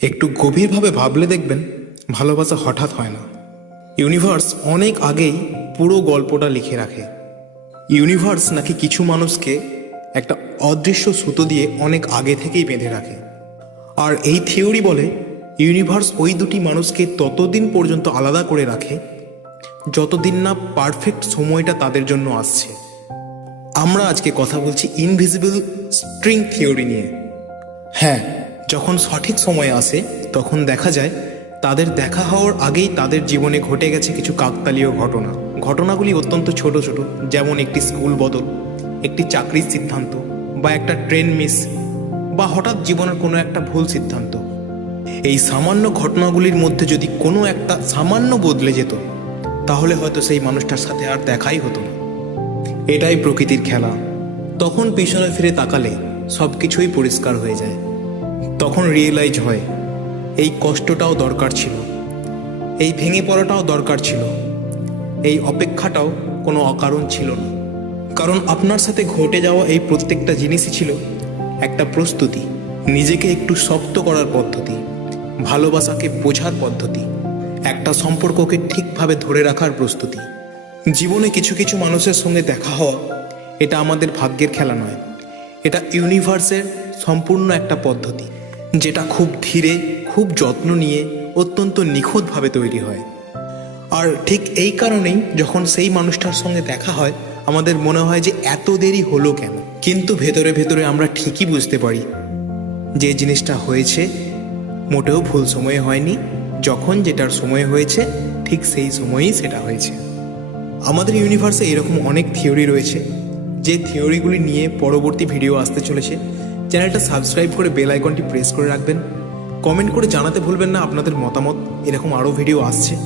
একটু গভীরভাবে ভাবলে দেখবেন ভালোবাসা হঠাৎ হয় না। ইউনিভার্স অনেক আগেই পুরো গল্পটা লিখে রাখে। ইউনিভার্স নাকি কিছু মানুষকে একটা অদৃশ্য সুতো দিয়ে অনেক আগে থেকেই বেঁধে রাখে। আর এই থিওরি বলে ইউনিভার্স ওই দুটি মানুষকে ততদিন পর্যন্ত আলাদা করে রাখে যতদিন না পারফেক্ট সময়টা তাদের জন্য আসছে। আমরা আজকে কথা বলছি ইনভিজিবল স্ট্রিং থিওরি নিয়ে। হ্যাঁ, যখন সঠিক সময় আসে তখন দেখা যায় তাদের দেখা হওয়ার আগেই তাদের জীবনে ঘটে গেছে কিছু কাকতালীয় ঘটনা। ঘটনাগুলি অত্যন্ত ছোট ছোট, যেমন একটি স্কুল বদল, একটি চাকরির সিদ্ধান্ত, বা একটা ট্রেন মিস, বা হঠাৎ জীবনের কোনো একটা ভুল সিদ্ধান্ত। এই সামান্য ঘটনাগুলির মধ্যে যদি কোনো একটা সামান্য বদলে যেত তাহলে হয়তো সেই মানুষটার সাথে আর দেখাই হতো না। এটাই প্রকৃতির খেলা। তখন পিছনে ফিরে তাকালে সব কিছুই পরিষ্কার হয়ে যায়। তখন রিয়েলাইজ হয় এই কষ্টটাও দরকার ছিল, এই ভেঙে পড়াটাও দরকার ছিল, এই অপেক্ষাটাও কোনো অকারণ ছিল না। কারণ আপনার সাথে ঘটে যাওয়া এই প্রত্যেকটা জিনিসই ছিল একটা প্রস্তুতি, নিজেকে একটু শক্ত করার পদ্ধতি, ভালোবাসাকে বোঝার পদ্ধতি, একটা সম্পর্ককে ঠিকভাবে ধরে রাখার প্রস্তুতি। জীবনে কিছু কিছু মানুষের সঙ্গে দেখা হওয়া এটা আমাদের ভাগ্যের খেলা নয়, এটা ইউনিভার্সের সম্পূর্ণ একটা পদ্ধতি, যেটা খুব ধীরে, খুব যত্ন নিয়ে, অত্যন্ত নিখুঁতভাবে তৈরি হয়। আর ঠিক এই কারণেই যখন সেই মানুষটার সঙ্গে দেখা হয় আমাদের মনে হয় যে এত দেরি হলো কেন। কিন্তু ভেতরে ভেতরে আমরা ঠিকই বুঝতে পারি যে জিনিসটা হয়েছে মোটেও ভুল সময়ে হয়নি। যখন যেটার সময় হয়েছে ঠিক সেই সময়েই সেটা হয়েছে। আমাদের ইউনিভার্সে এরকম অনেক থিওরি রয়েছে, যে থিওরিগুলি নিয়ে পরবর্তী ভিডিও আসতে চলেছে। চ্যানেলটা সাবস্ক্রাইব করে বেল আইকনটি প্রেস করে রাখবেন। কমেন্ট করে জানাতে ভুলবেন না আপনাদের মতামত, এরকম আরও ভিডিও আসছে।